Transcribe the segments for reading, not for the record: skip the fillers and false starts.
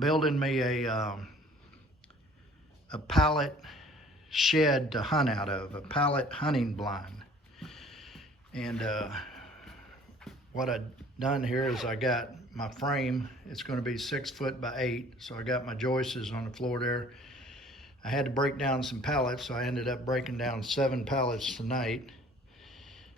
building me a pallet shed to hunt out of, a pallet hunting blind. And what I've done here is I got my frame. It's going to be 6 foot by 8, so I got my joists on the floor there. I had to break down some pallets, so I ended up breaking down 7 pallets tonight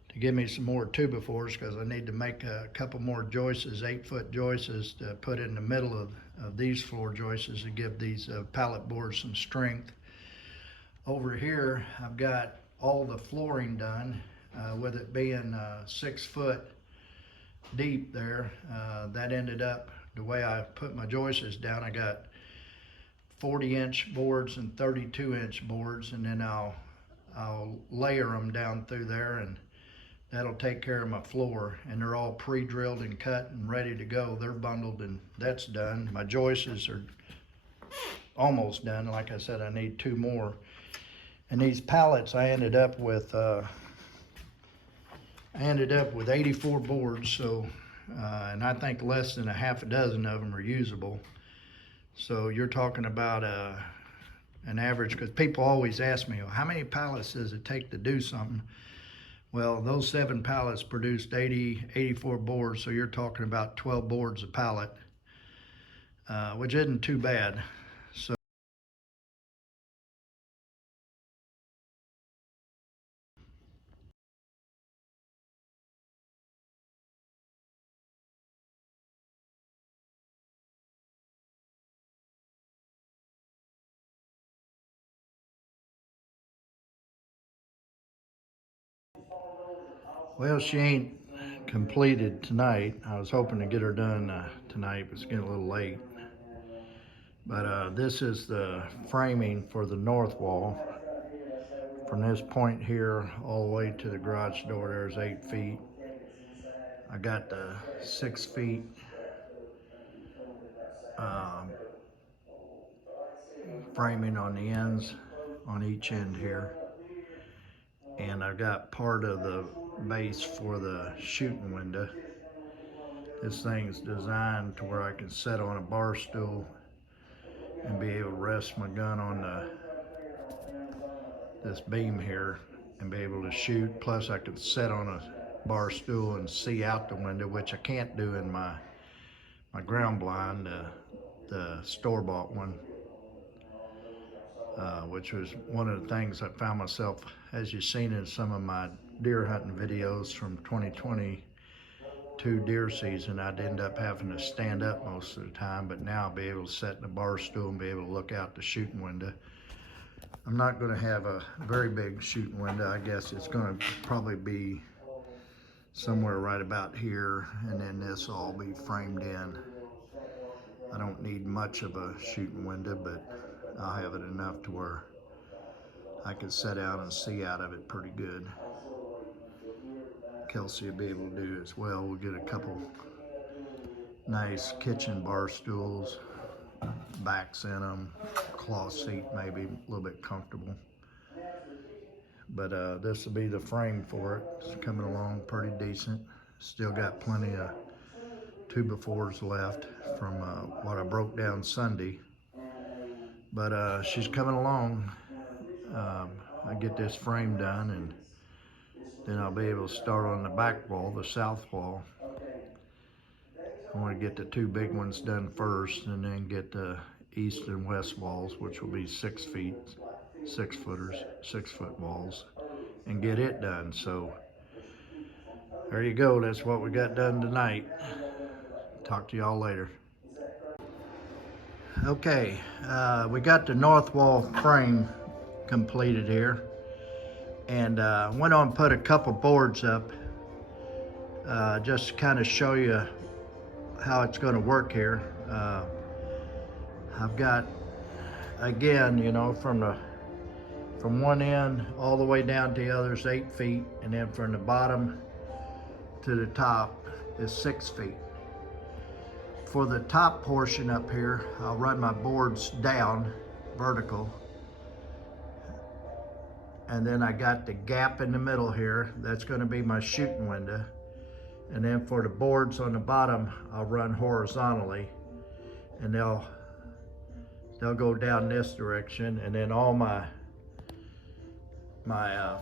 to give me some more 2x4s, because I need to make a couple more joists, 8-foot joists, to put in the middle of these floor joists to give these pallet boards some strength. Over here, I've got all the flooring done, with it being 6 foot deep there. That ended up, the way I put my joists down, I got 40-inch boards and 32-inch boards, and then I'll layer them down through there, and that'll take care of my floor. And they're all pre-drilled and cut and ready to go. They're bundled and that's done. My joists are almost done. Like I said, I need 2 more. And these pallets, I ended up with 84 boards. So, and I think less than a half a dozen of them are usable. So you're talking about an average, because people always ask me, well, how many pallets does it take to do something? Well, those 7 pallets produced 84 boards, so you're talking about 12 boards a pallet, which isn't too bad. So well, she ain't completed tonight. I was hoping to get her done tonight, but it's getting a little late. But this is the framing for the north wall. From this point here all the way to the garage door, there's 8 feet. I got the 6 feet um, framing on the ends on each end here. And I've got part of the base for the shooting window. This thing's designed to where I can sit on a bar stool and be able to rest my gun on this beam here and be able to shoot. Plus I could sit on a bar stool and see out the window, which I can't do in my ground blind, the store-bought one, which was one of the things I found myself, as you've seen in some of my deer hunting videos from 2022 deer season, I'd end up having to stand up most of the time, but now I'll be able to sit in a bar stool and be able to look out the shooting window. I'm not going to have a very big shooting window. I guess it's going to probably be somewhere right about here, and then this will all be framed in. I don't need much of a shooting window, but I'll have it enough to where I can sit out and see out of it pretty good. Kelsey will be able to do as well. We'll get a couple nice kitchen bar stools, backs in them, cloth seat maybe, a little bit comfortable. But this will be the frame for it. It's coming along pretty decent. Still got plenty of 2x4s left from what I broke down Sunday. But she's coming along. I get this frame done, and then I'll be able to start on the back wall, the south wall. I want to get the 2 big ones done first, and then get the east and west walls, which will be 6 feet, 6-footers, 6-foot walls, and get it done. So there you go. That's what we got done tonight. Talk to y'all later. Okay, we got the north wall frame completed here, and went on and put a couple boards up just to kind of show you how it's going to work here. I've got, again, you know, from one end all the way down to the other is 8 feet, and then from the bottom to the top is 6 feet. For the top portion up here, I'll run my boards down vertical, and then I got the gap in the middle here. That's going to be my shooting window. And then for the boards on the bottom, I'll run horizontally, and they'll they'll go down this direction, and then all my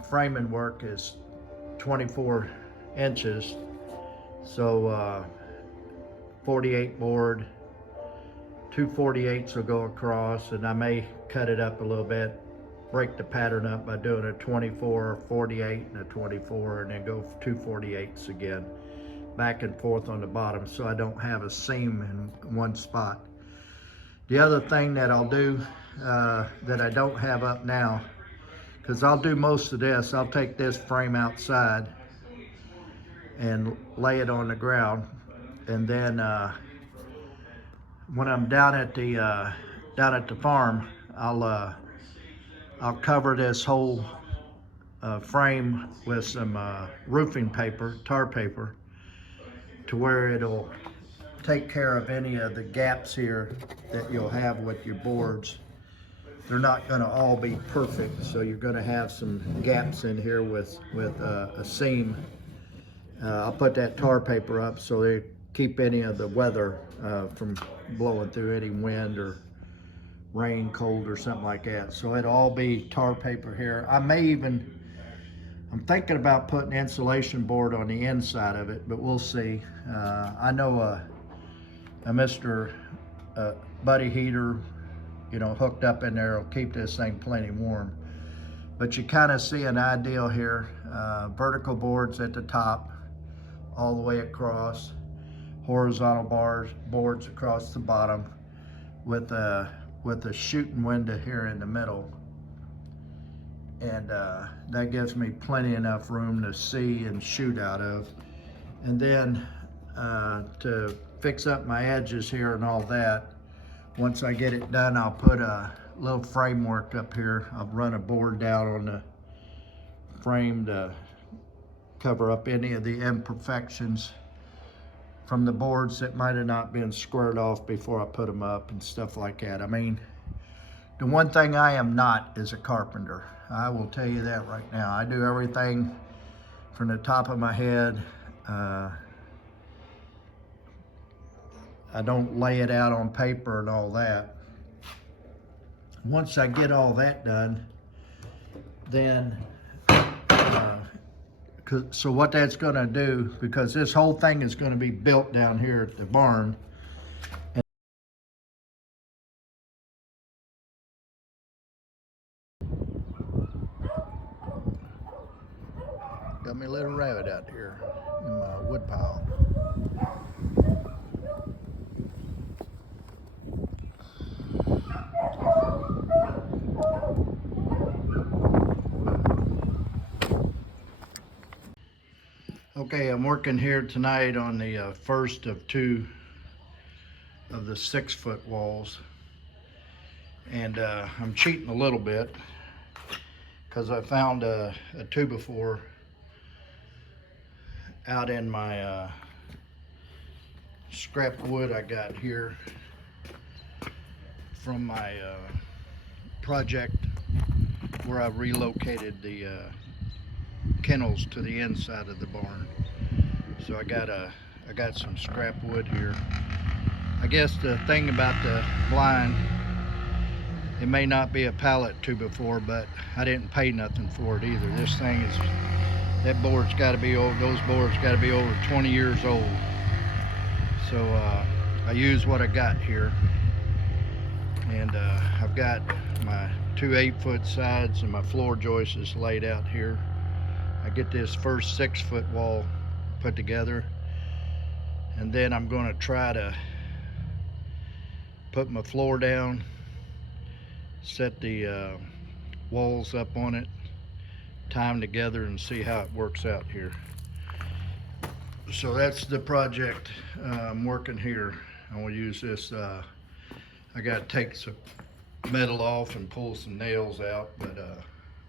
framing work is 24 inches, so 48 board, 2/48 will go across, and I may cut it up a little bit, break the pattern up by doing a 24, 48, and a 24, and then go 2/48 again, back and forth on the bottom, so I don't have a seam in one spot. The other thing that I'll do that I don't have up now, because I'll do most of this, I'll take this frame outside and lay it on the ground, and then when I'm down at the farm, I'll cover this whole frame with some roofing paper, tar paper, to where it'll take care of any of the gaps here that you'll have with your boards. They're not going to all be perfect, so you're going to have some gaps in here with a seam. I'll put that tar paper up so they keep any of the weather from blowing through, any wind or rain, cold, or something like that. So it'll all be tar paper here. I'm thinking about putting insulation board on the inside of it, but we'll see. I know a Mr. Buddy heater, hooked up in there will keep this thing plenty warm. But you kind of see an ideal here. Vertical boards at the top, all the way across, horizontal boards across the bottom, with a shooting window here in the middle. And that gives me plenty enough room to see and shoot out of. And then to fix up my edges here and all that, once I get it done, I'll put a little framework up here. I'll run a board down on the frame to cover up any of the imperfections from the boards that might have not been squared off before I put them up and stuff like that. I mean, the one thing I am not is a carpenter. I will tell you that right now. I do everything from the top of my head. I don't lay it out on paper and all that. Once I get all that done, then, so what that's gonna do, because this whole thing is gonna be built down here at the barn. Got me a little rabbit out here in my wood pile. Okay, I'm working here tonight on the first of two of the 6-foot walls, and I'm cheating a little bit because I found a 2x4 out in my scrap wood I got here from my project where I relocated the kennels to the inside of the barn. So I got some scrap wood here. I guess the thing about the blind, it may not be a Pallet 2x4, but I didn't pay nothing for it either. This thing is, that board's got to be over, those boards got to be over 20 years old. So I use what I got here, and I've got my two 8-foot sides and my floor joists is laid out here. I get this first 6-foot wall put together, and then I'm going to try to put my floor down, set the walls up on it, tie them together, and see how it works out here. So that's the project I'm working here. I'm going to use this, I got to take some metal off and pull some nails out, but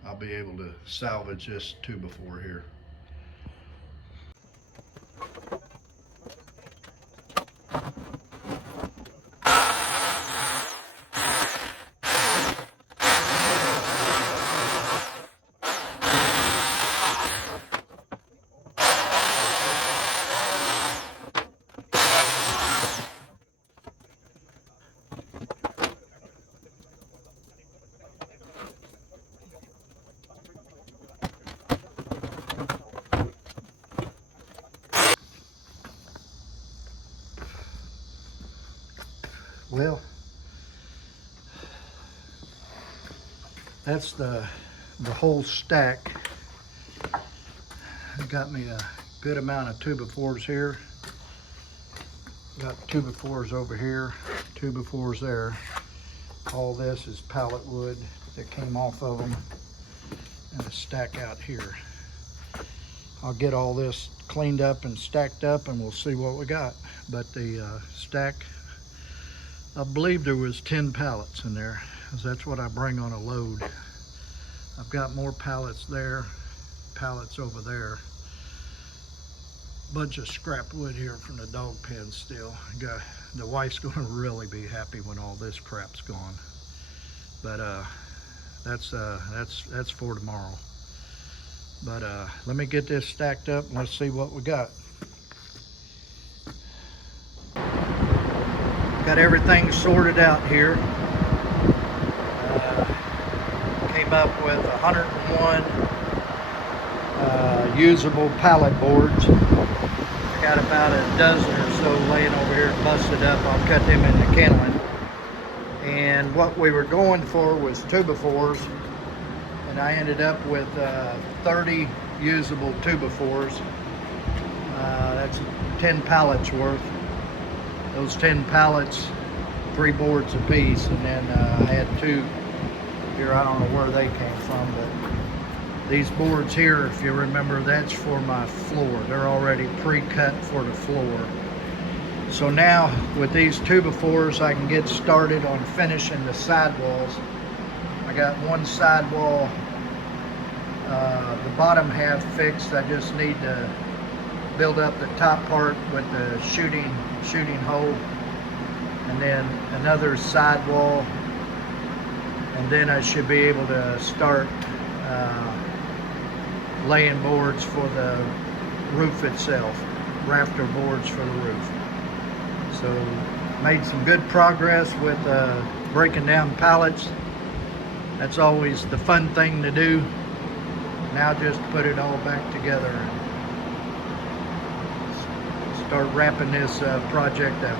I'll be able to salvage this 2x4 here. Well, that's the whole stack. Got me a good amount of 2x4s here. Got 2x4s over here, 2x4s there. All this is pallet wood that came off of them, and a stack out here. I'll get all this cleaned up and stacked up, and we'll see what we got. But the stack, I believe there was 10 pallets in there, because that's what I bring on a load. I've got more pallets there, pallets over there. Bunch of scrap wood here from the dog pen still. The wife's gonna really be happy when all this crap's gone. But that's for tomorrow. But let me get this stacked up and let's see what we got. Got everything sorted out here. Came up with 101 usable pallet boards. I got about a dozen or so laying over here busted up. I'll cut them into kindling. And what we were going for was 2x4s, and I ended up with 30 usable 2x4s. That's 10 pallets worth. Those 10 pallets, 3 boards a piece, and then I had 2 here. I don't know where they came from, but these boards here, if you remember, that's for my floor. They're already pre-cut for the floor. So now with these 2x4s, I can get started on finishing the sidewalls. I got one sidewall, the bottom half fixed. I just need to build up the top part with the shooting hole, and then another sidewall, and then I should be able to start laying boards for the roof itself, rafter boards for the roof. So made some good progress with breaking down pallets. That's always the fun thing to do. Now just put it all back together and start wrapping this project up.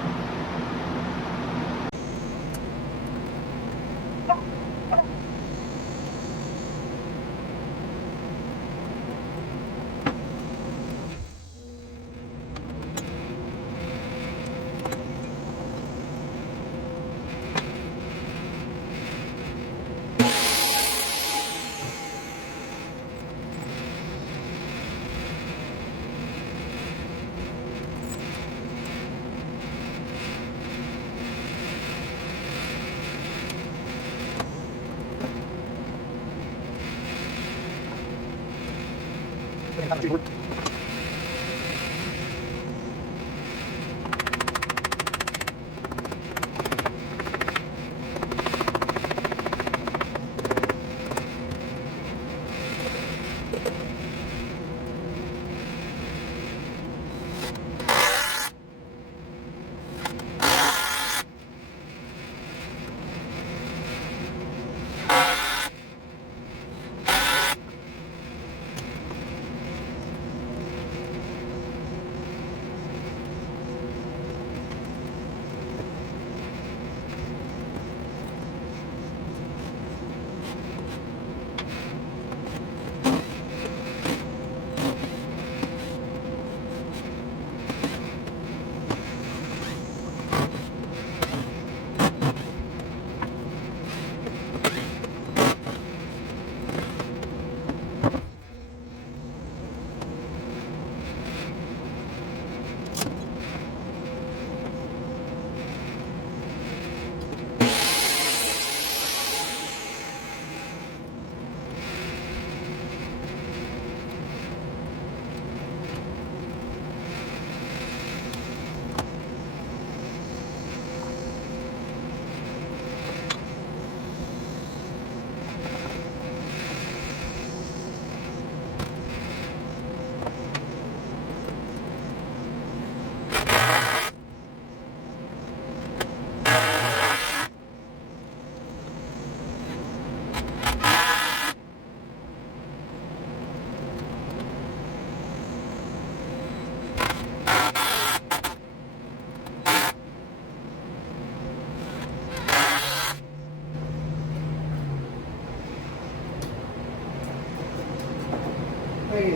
my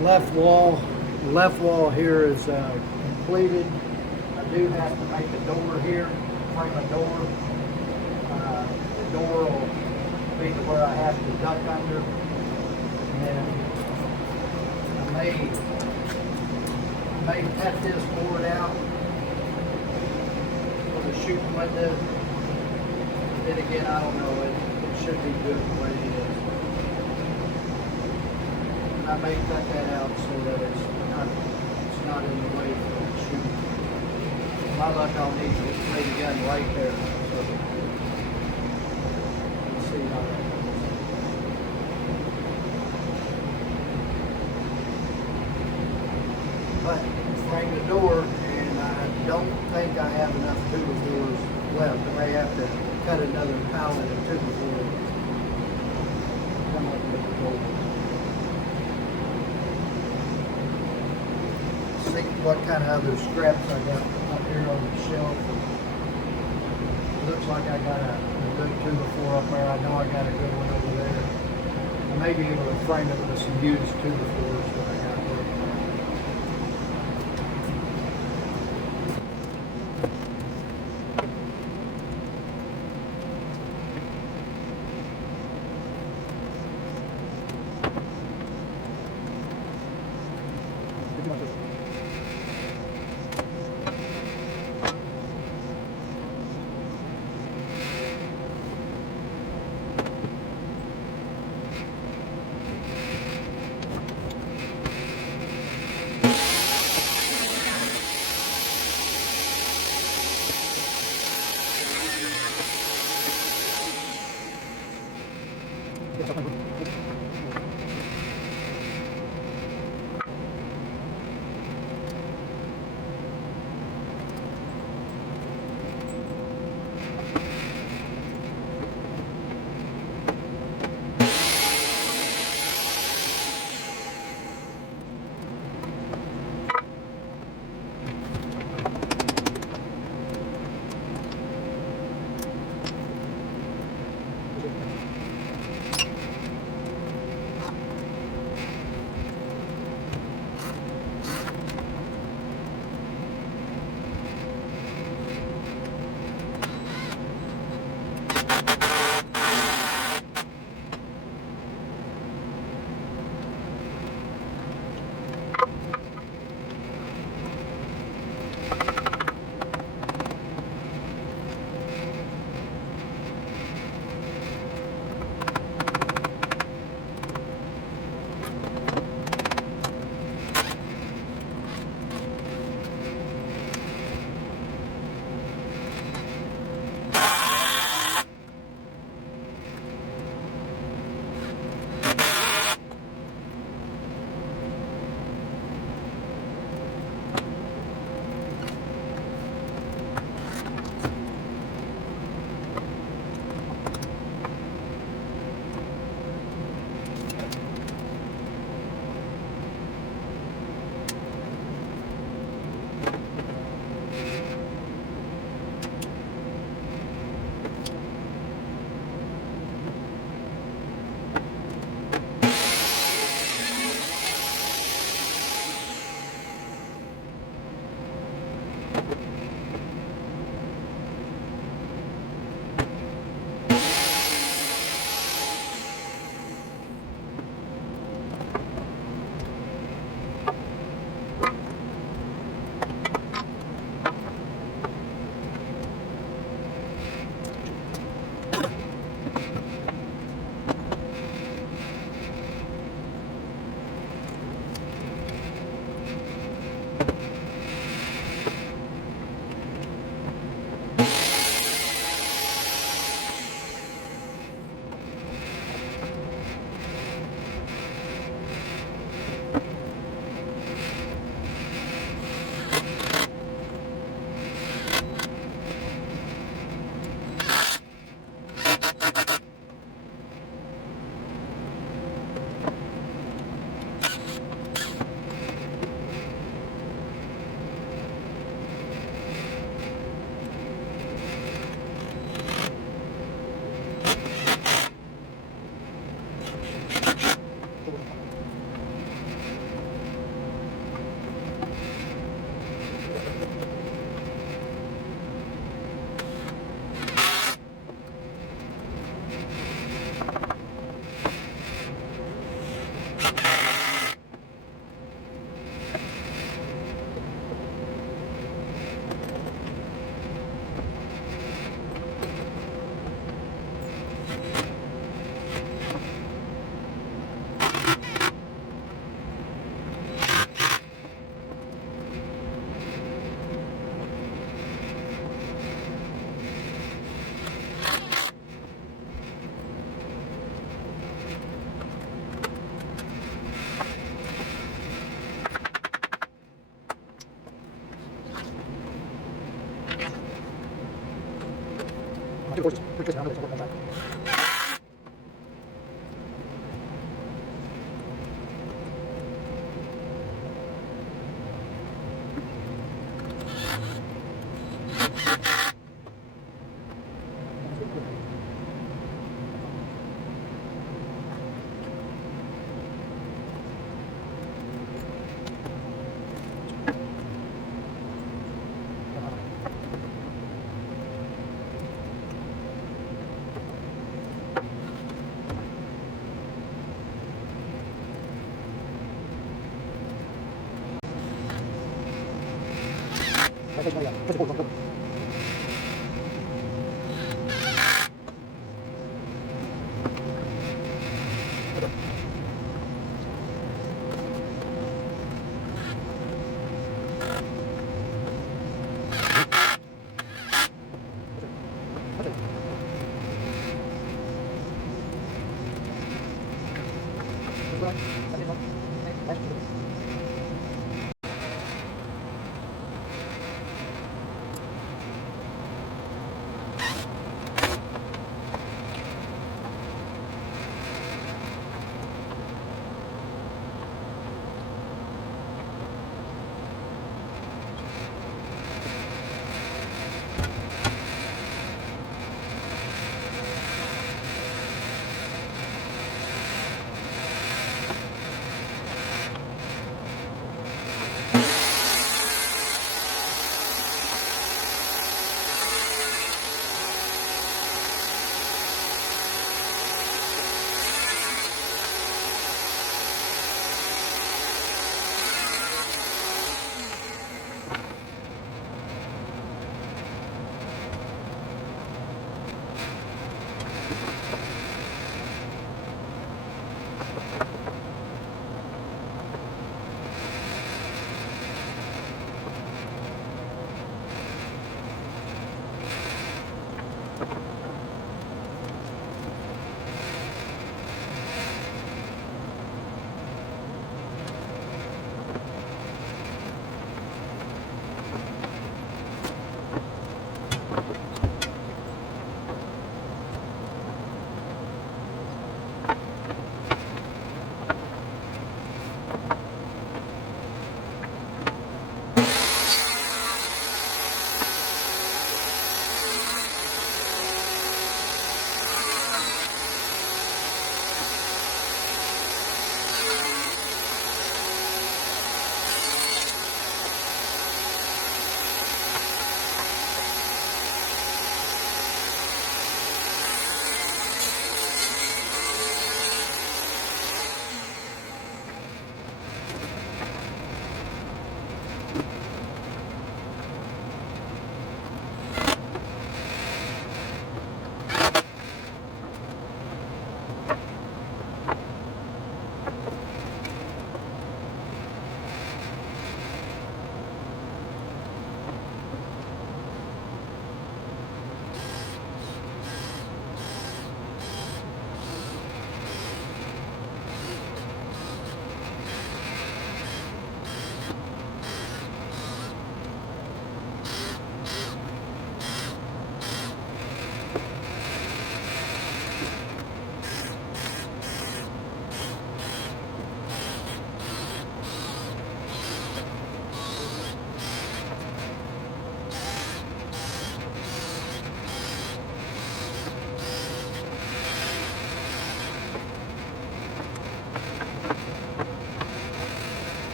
left wall here is completed. I do have to make a door here, frame a door. The door will be to where I have to duck under. And I may cut this board out for the shooting window. Then again, I don't know, it should be good the way it is. I may cut that out so that it's not in the way for the shooting. My luck, I'll need to lay the gun right there. So let's see how that goes. But frame the door, and I don't think I have enough tuba doors left. I may have to cut another pallet of tuba doors. Come up with the door. See what kind of other scraps I got up here on the shelf. It looks like I got a good 2x4 up there. I know I got a good one over there. I may be able to frame it with some used 2x4s that I got there.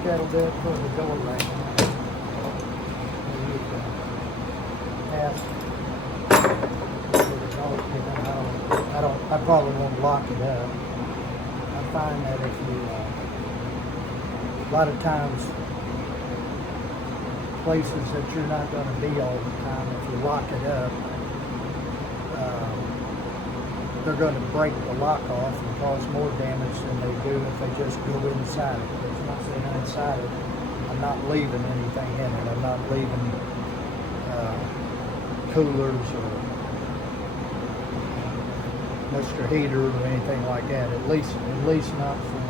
think that'll do it for the door right now. Pass. I probably won't lock it up. I find that if you, a lot of times, places that you're not going to be all the time, if you lock it up, they're going to break the lock off and cause more damage than they do if they just go inside it. Because once they're inside it, I'm not leaving anything in it. I'm not leaving coolers or Mr. Heater or anything like that. At least not for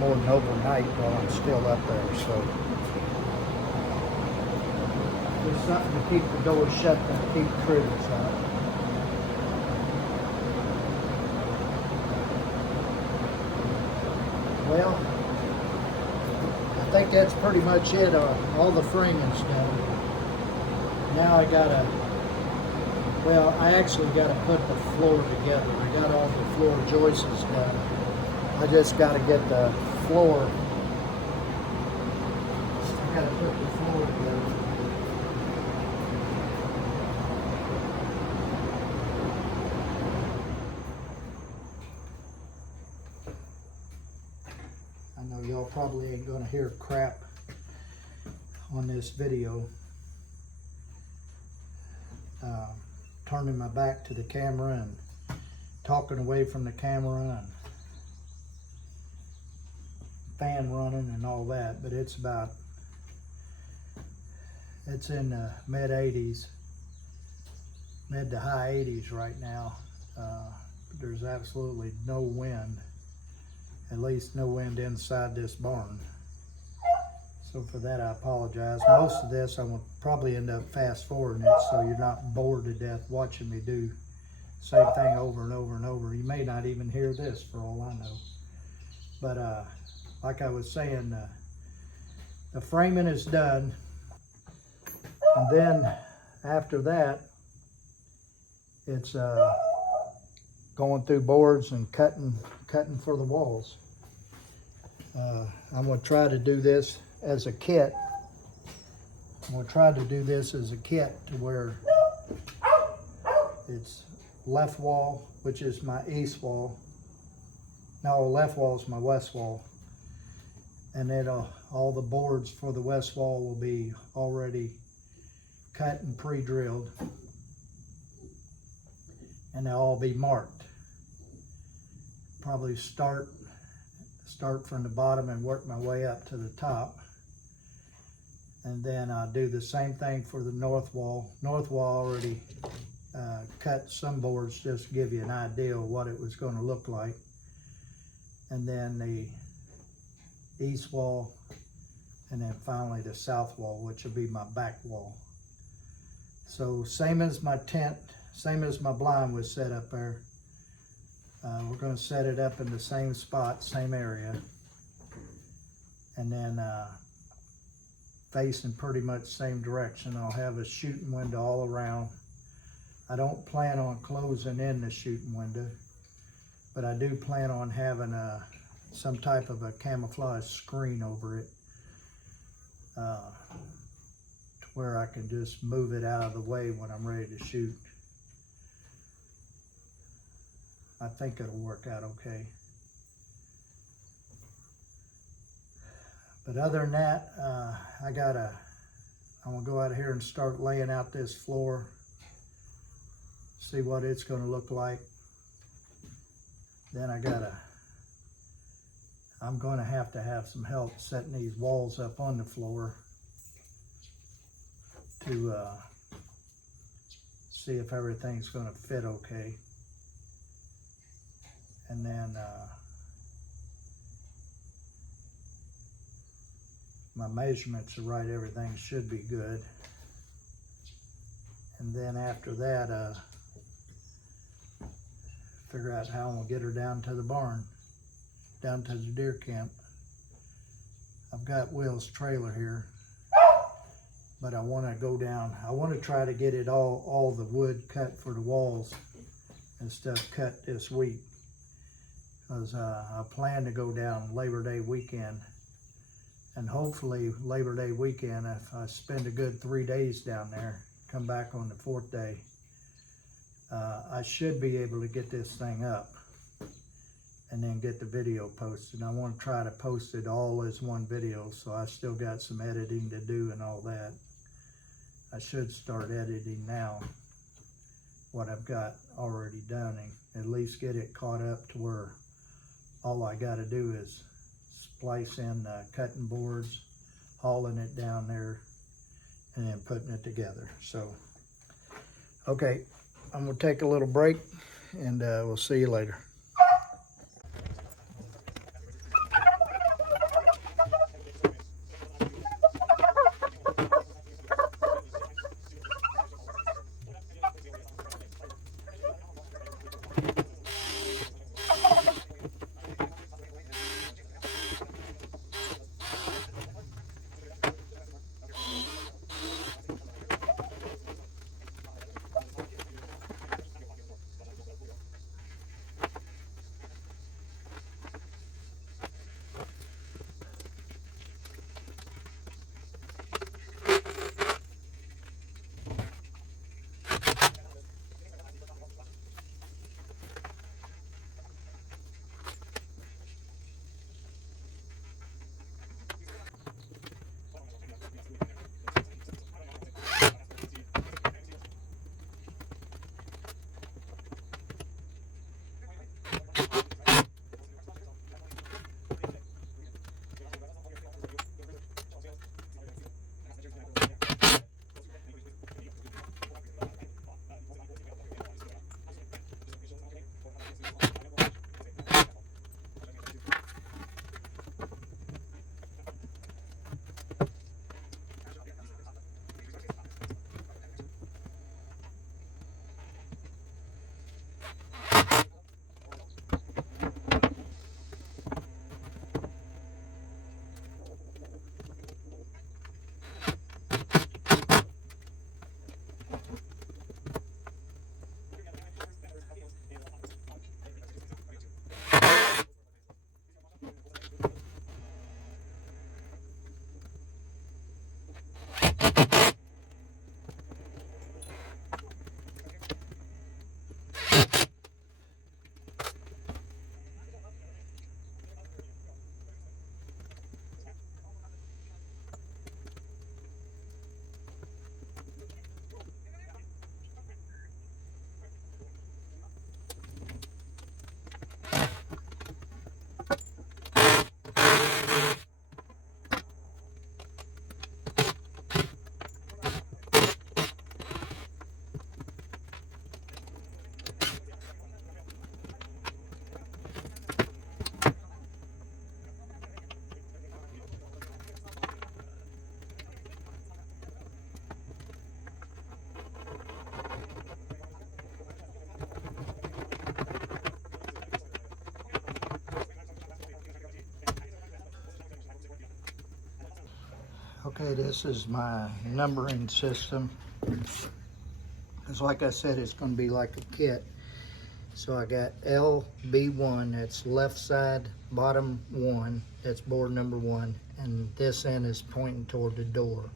more than overnight while I'm still up there. So there's something to keep the doors shut and keep critters out. Well, I think that's pretty much it. All the framing's done. Now I actually got to put the floor together. I got all the floor joists done. I just got to get the floor. I got to put the floor together. I know y'all probably ain't gonna hear crap on this video. Turning my back to the camera and talking away from the camera and fan running and all that, but it's in the mid to high 80s right now. There's absolutely no wind, at least no wind inside this barn. So for that, I apologize. Most of this, I will probably end up fast forwarding it so you're not bored to death watching me do the same thing over and over and over. You may not even hear this for all I know. But like I was saying, the framing is done. And then after that, it's going through boards and cutting for the walls. I'm going to try to do this as a kit. I'm going to try to do this as a kit to where it's left wall, which is my east wall. No, left wall is my west wall. And then all the boards for the west wall will be already cut and pre-drilled. And they'll all be marked. Probably start from the bottom and work my way up to the top. And then I'll do the same thing for the north wall. North wall already cut some boards just to give you an idea of what it was going to look like. And then the east wall, and then finally the south wall, which will be my back wall. So same as my tent, same as my blind was set up there. We're going to set it up in the same spot, same area, and then facing pretty much same direction. I'll have a shooting window all around. I don't plan on closing in the shooting window, but I do plan on having some type of a camouflage screen over it to where I can just move it out of the way when I'm ready to shoot. I think it'll work out okay. But other than that, I'm gonna go out here and start laying out this floor, see what it's gonna look like. Then I'm gonna have to have some help setting these walls up on the floor to see if everything's gonna fit okay. And then my measurements are right, everything should be good. And then after that, figure out how I'm gonna get her down to the barn, down to the deer camp. I've got Will's trailer here, but I wanna go down, I wanna try to get it all the wood cut for the walls and stuff cut this week. because I plan to go down Labor Day weekend, and hopefully Labor Day weekend, if I spend a good 3 days down there, come back on the 4th day, I should be able to get this thing up and then get the video posted. I want to try to post it all as one video, so I still got some editing to do and all that. I should start editing now what I've got already done, and at least get it caught up to where all I got to do is splice in the cutting boards, hauling it down there, and then putting it together. So, okay, I'm gonna take a little break, and we'll see you later. Okay, this is my numbering system. It's like I said, it's going to be like a kit. So I got LB1, that's left side, bottom 1, that's board number 1, and this end is pointing toward the door.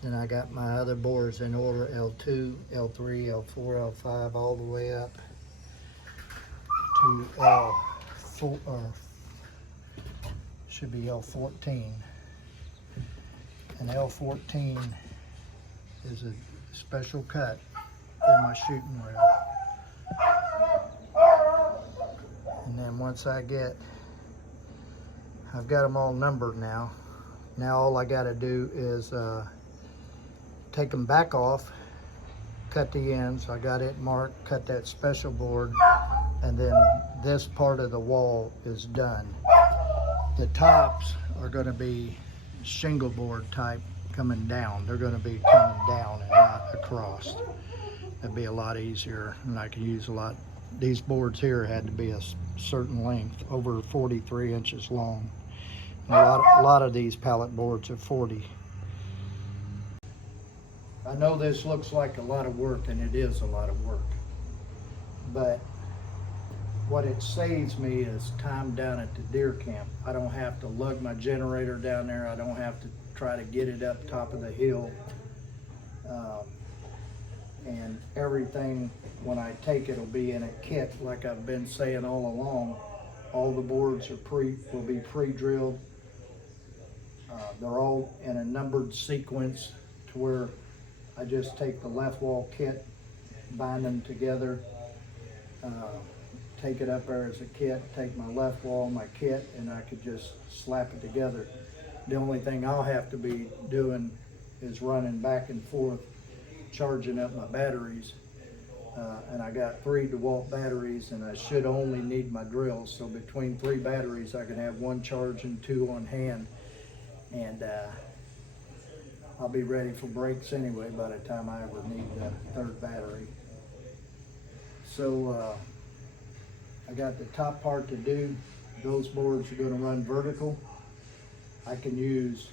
Then I got my other boards in order, L2, L3, L4, L5, all the way up to L4, or should be L14. And L14 is a special cut for my shooting rail. And then once I've got them all numbered now. Now all I gotta do is take them back off, cut the ends. I got it marked, cut that special board, and then this part of the wall is done. The tops are gonna be shingle board type coming down. They're gonna be coming down and not across. That'd be a lot easier, and I can use a lot. These boards here had to be a certain length, over 43 inches long. And a lot of these pallet boards are 40. I know this looks like a lot of work, and it is a lot of work, but what it saves me is time down at the deer camp. I don't have to lug my generator down there. I don't have to try to get it up top of the hill. And everything, when I take it, will be in a kit, like I've been saying all along. All the boards are will be pre-drilled. They're all in a numbered sequence to where I just take the left wall kit, bind them together, take it up there as a kit, take my left wall, my kit, and I could just slap it together. The only thing I'll have to be doing is running back and forth, charging up my batteries. And I got 3 DeWalt batteries, and I should only need my drills. So between 3 batteries, I can have 1 charge and 2 on hand. And I'll be ready for brakes anyway by the time I ever need the 3rd battery. So I got the top part to do. Those boards are going to run vertical. I can use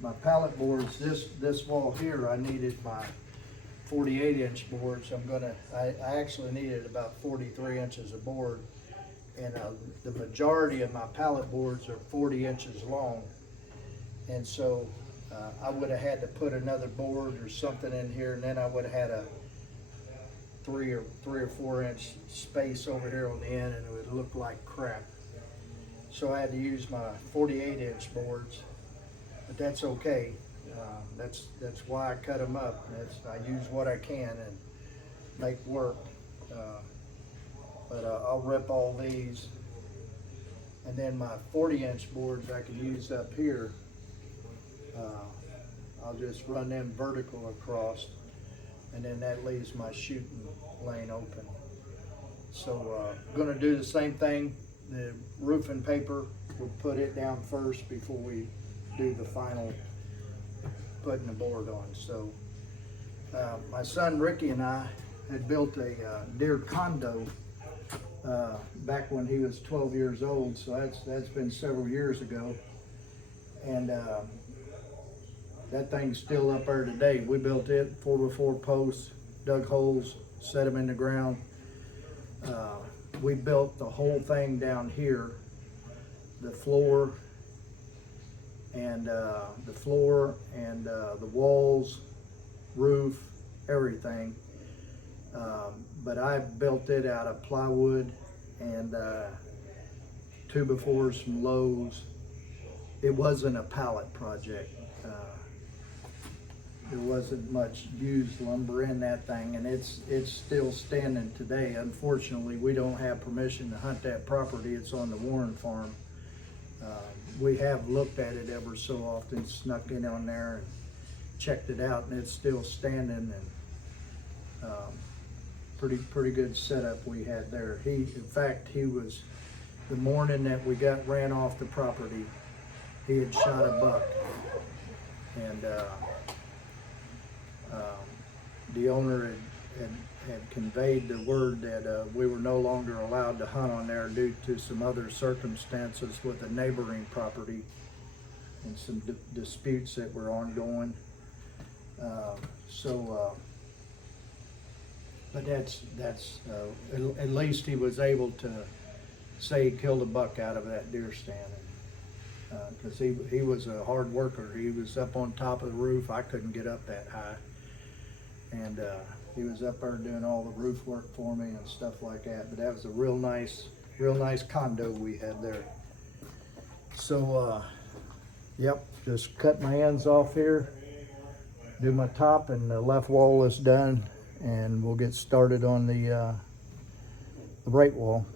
my pallet boards. This wall here, I needed my 48-inch boards. I actually needed about 43 inches of board, and the majority of my pallet boards are 40 inches long. And so I would have had to put another board or something in here, and then I would have had a 3 or 4 inch space over here on the end, and it would look like crap. So I had to use my 48-inch boards, but that's okay. That's why I cut them up. I use what I can and make work. But I'll rip all these, and then my 40-inch boards I can use up here. I'll just run them vertical across, and then that leaves my shooting lane open. So I'm going to do the same thing. The roofing paper, we'll put it down first before we do the final putting the board on. So my son Ricky and I had built a deer condo back when he was 12 years old. So that's been several years ago. And that thing's still up there today. We built it 4x4 posts, dug holes, set them in the ground. We built the whole thing down here, the floor and the walls, roof, everything. But I built it out of plywood and 2x4s from Lowe's. It wasn't a pallet project. There wasn't much used lumber in that thing, and it's still standing today. Unfortunately, we don't have permission to hunt that property. It's on the Warren farm. We have looked at it ever so often, snuck in on there and checked it out, and it's still standing. And pretty good setup we had there. In fact, he was, the morning that we ran off the property, he had shot a buck, and the owner had conveyed the word that we were no longer allowed to hunt on there due to some other circumstances with a neighboring property and some disputes that were ongoing. But at least he was able to say he killed a buck out of that deer stand. Because he was a hard worker. He was up on top of the roof. I couldn't get up that high. And he was up there doing all the roof work for me and stuff like that. But that was a real nice condo we had there. So, yep, just cut my ends off here, do my top, and the left wall is done. And we'll get started on the right wall.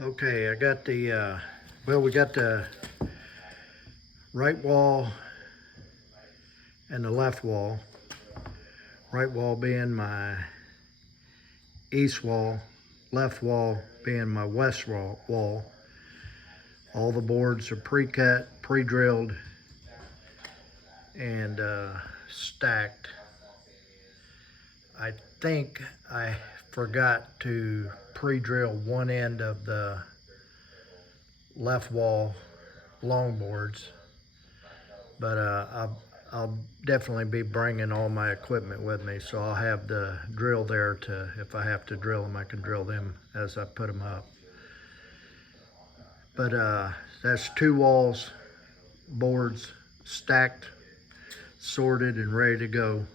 Okay, I got the, well, we got the right wall and the left wall. Right wall being my east wall, left wall being my west wall. All the boards are pre-cut, pre-drilled, and stacked. I think I forgot to pre-drill one end of the left wall long boards, but I'll definitely be bringing all my equipment with me, so I'll have the drill there to, if I have to drill them, I can drill them as I put them up. But that's two walls, boards stacked, sorted, and ready to go.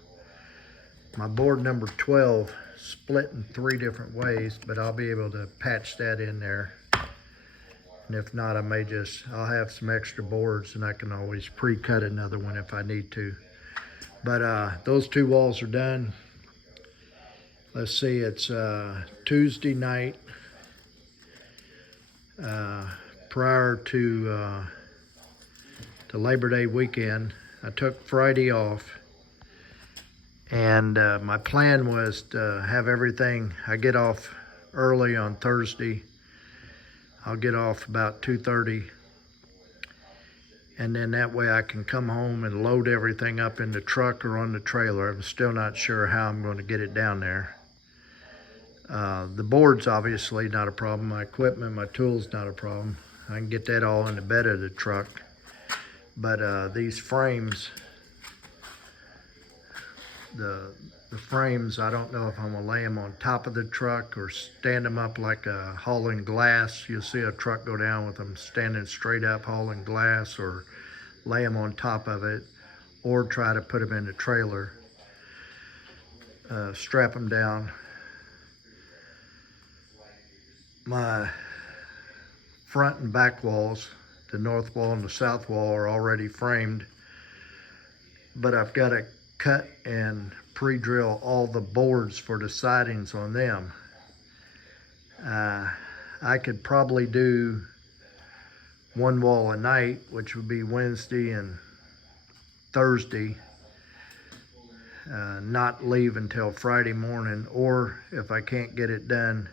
My board number 12 split in 3 different ways, but I'll be able to patch that in there. And if not, I'll have some extra boards and I can always pre-cut another one if I need to. But those 2 walls are done. Let's see, it's Tuesday night prior to Labor Day weekend. I took Friday off, and my plan was to have everything. I get off early on Thursday. I'll get off about 2:30, and then that way I can come home and load everything up in the truck or on the trailer. I'm still not sure how I'm going to get it down there. The board's obviously not a problem. My equipment, my tools, not a problem. I can get that all in the bed of the truck. But these frames, the frames, I don't know if I'm gonna lay them on top of the truck or stand them up like a hauling glass. You'll see a truck go down with them standing straight up hauling glass, or lay them on top of it, or try to put them in the trailer, strap them down. My front and back walls, the north wall and the south wall, are already framed, but I've got to cut and pre-drill all the boards for the sidings on them. I could probably do one wall a night, which would be Wednesday and Thursday. not leave until Friday morning, or if I can't get it done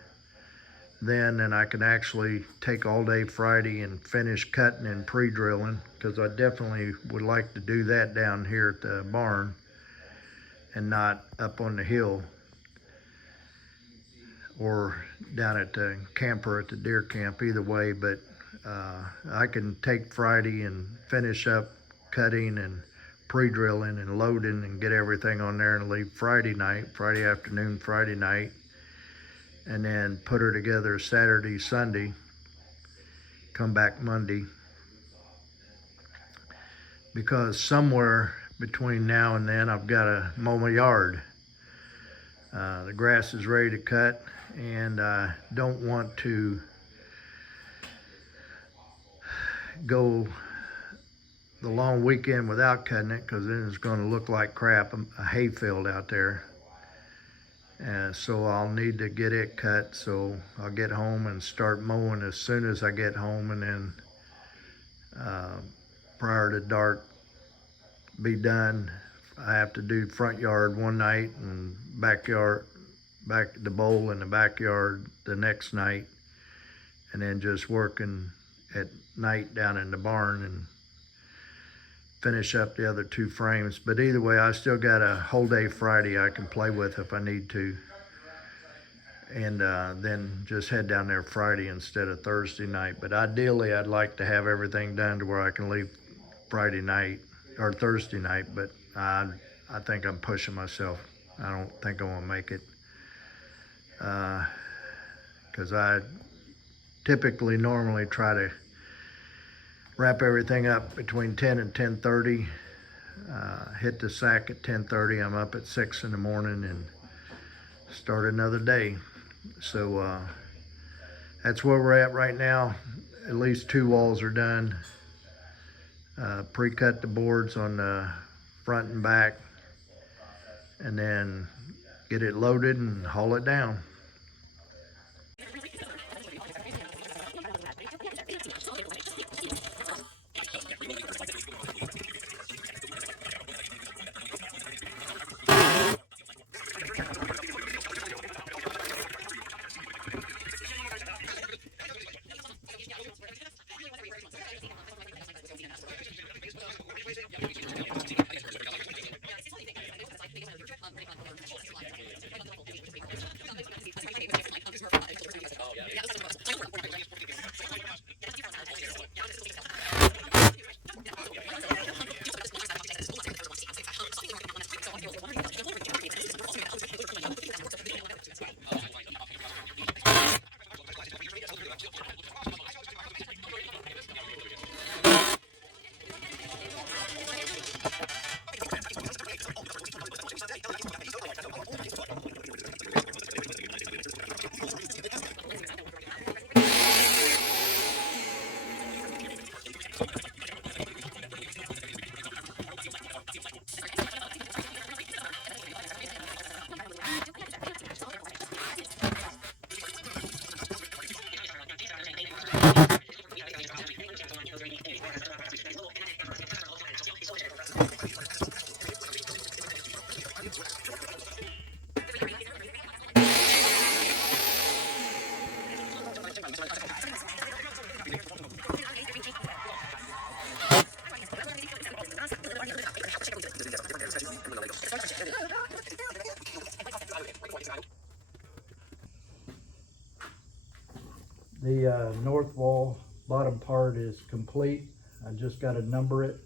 then I can actually take all day Friday and finish cutting and pre-drilling, because I definitely would like to do that down here at the barn and not up on the hill or down at the camper at the deer camp, either way. But I can take Friday and finish up cutting and pre-drilling and loading and get everything on there and leave Friday night, Friday afternoon, Friday night, and then put her together Saturday, Sunday, come back Monday. Because somewhere between now and then I've got to mow my yard. The grass is ready to cut, and I don't want to go the long weekend without cutting it, because then it's going to look like crap, a hayfield out there. And so I'll need to get it cut, so I'll get home and start mowing as soon as I get home, and then prior to dark be done. I have to do front yard one night and backyard, the bowl in the backyard the next night, and then just working at night down in the barn and finish up the other two frames. But either way, I still got a whole day Friday I can play with if I need to, and then just head down there Friday instead of Thursday night. But ideally I'd like to have everything done to where I can leave Friday night or Thursday night, but I think I'm pushing myself. I don't think I want to make it, because I typically normally try to wrap everything up between 10 and 10:30, hit the sack at 10:30. I'm up at 6 in the morning and start another day. So that's where we're at right now. At least 2 walls are done. Pre-cut the boards on the front and back, and then get it loaded and haul it down. The north wall bottom part is complete. I just got to number it,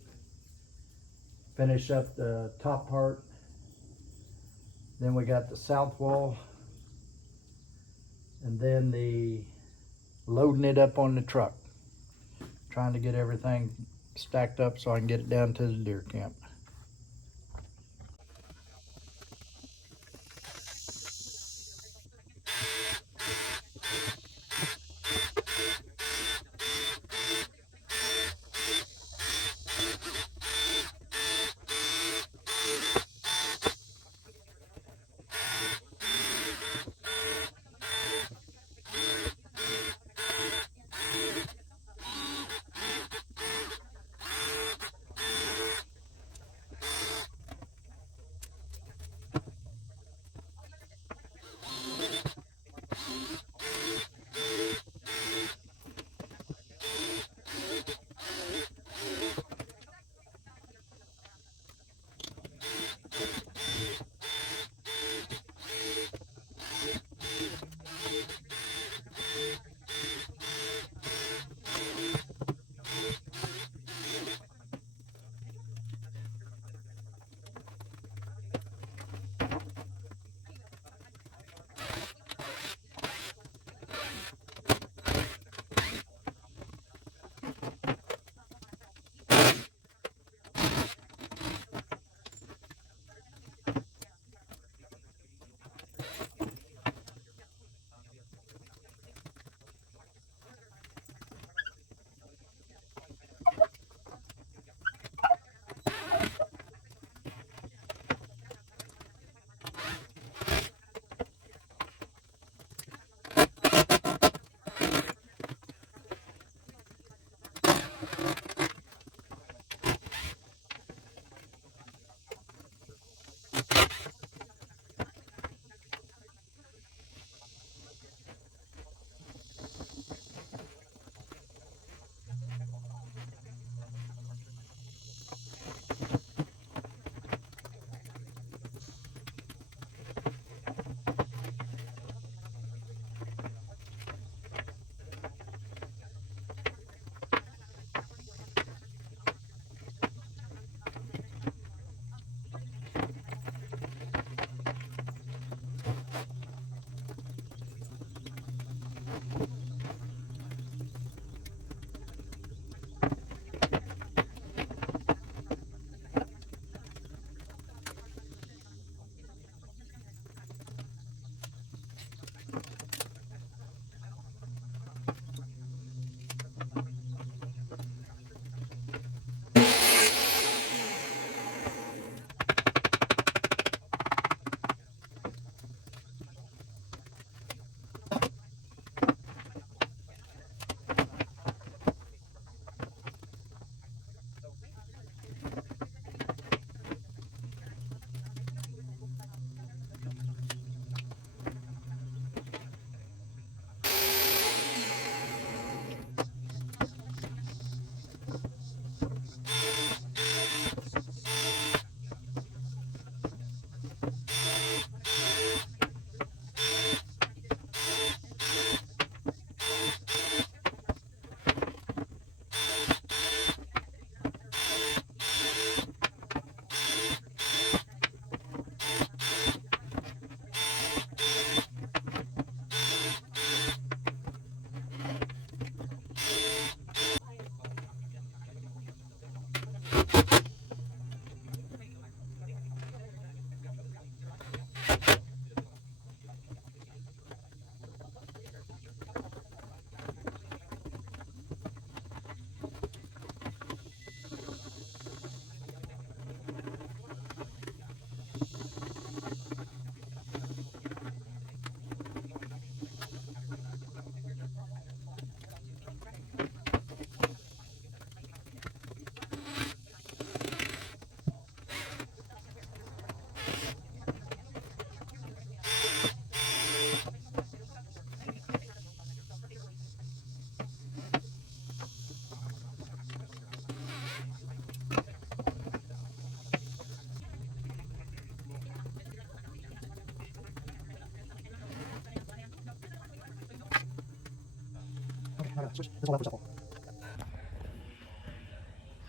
finish up the top part. Then we got the south wall, and then the loading it up on the truck. Trying to get everything stacked up so I can get it down to the deer camp.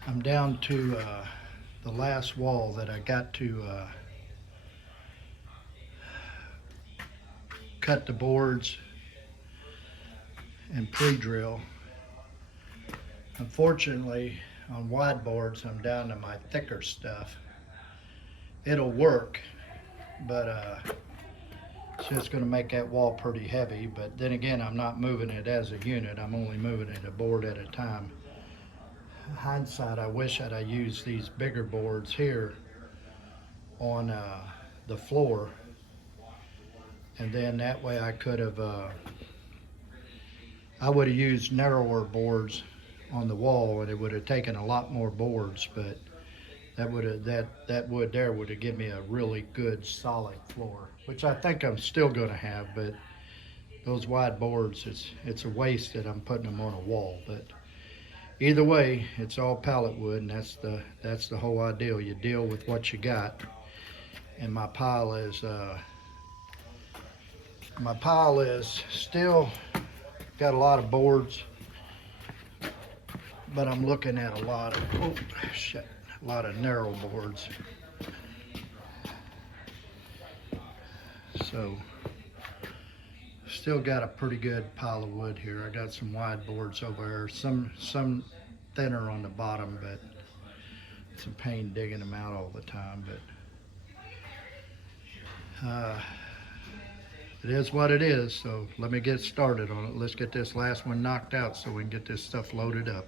I'm down to the last wall that I got to cut the boards and pre-drill. Unfortunately, on wide boards, I'm down to my thicker stuff. It'll work, but it's just going to make that wall pretty heavy. But then again, I'm not moving it as a unit. I'm only moving it a board at a time. Hindsight, I wish I'd have used these bigger boards here on the floor, and then that way I could have I would have used narrower boards on the wall, and it would have taken a lot more boards, but that wood there would have given me a really good solid floor, which I think I'm still going to have. But those wide boards, it's a waste that I'm putting them on a wall. But either way, it's all pallet wood, and that's the whole ideal. You deal with what you got. And my pile is still got a lot of boards, but I'm looking at a lot of narrow boards. So still got a pretty good pile of wood here. I got some wide boards over there, some thinner on the bottom, but it's a pain digging them out all the time. But it is what it is. So let me get started on it. Let's get this last one knocked out so we can get this stuff loaded up.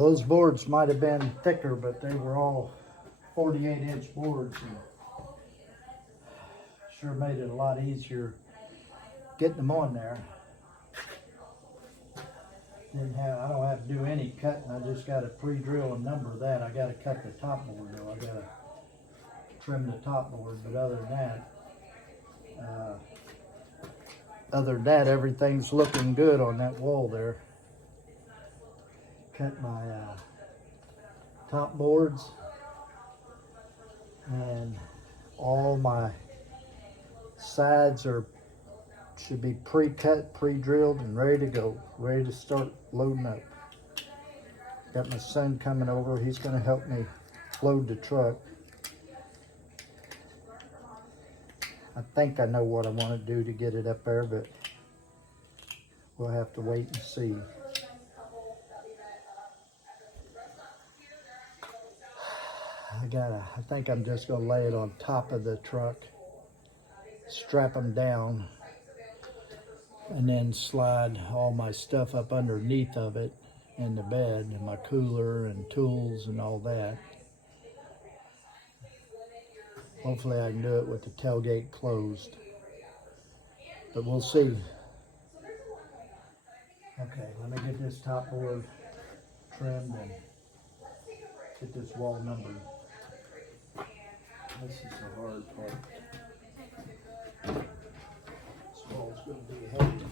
those boards might have been thicker, but they were all 48-inch boards. And sure made it a lot easier getting them on there. I don't have to do any cutting. I just got to pre-drill and number that. I got to cut the top board though. I got to trim the top board, but other than that, everything's looking good on that wall there. Cut my top boards, and all my sides should be pre-cut, pre-drilled, and ready to go, ready to start loading up. Got my son coming over. He's going to help me load the truck. I think I know what I want to do to get it up there, but we'll have to wait and see. I think I'm just going to lay it on top of the truck, strap them down, and then slide all my stuff up underneath of it in the bed, and my cooler and tools and all that. Hopefully I can do it with the tailgate closed, but we'll see. Okay, let me get this top board trimmed and get this wall numbered. This is the hard part. This wall's going to be heavy.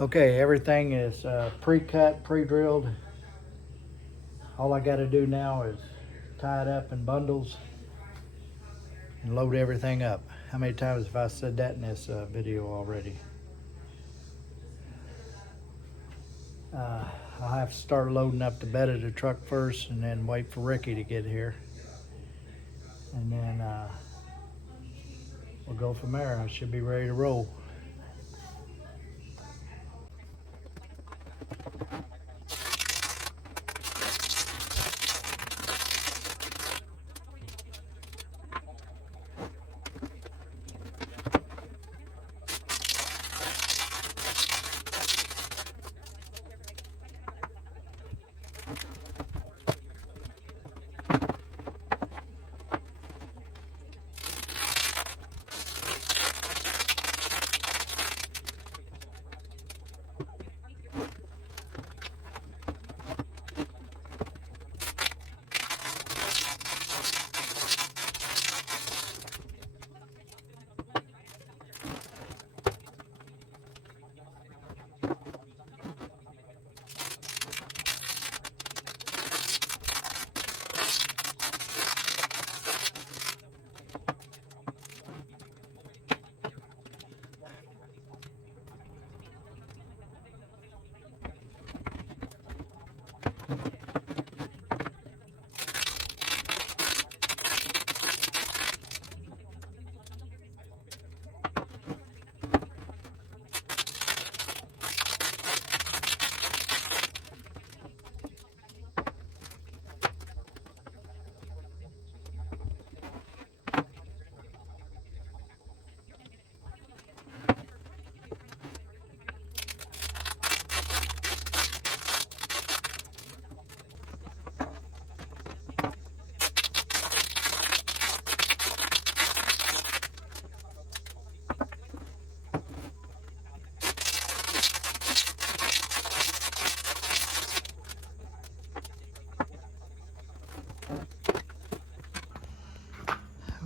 Okay, everything is pre-cut, pre-drilled. All I gotta do now is tie it up in bundles and load everything up. How many times have I said that in this video already? I'll have to start loading up the bed of the truck first and then wait for Ricky to get here. And then we'll go from there. I should be ready to roll.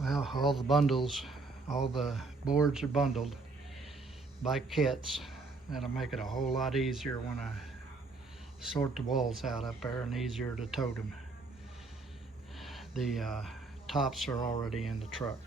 Well, all the bundles, all the boards are bundled by kits. That'll make it a whole lot easier when I sort the walls out up there and easier to tote them. The tops are already in the truck.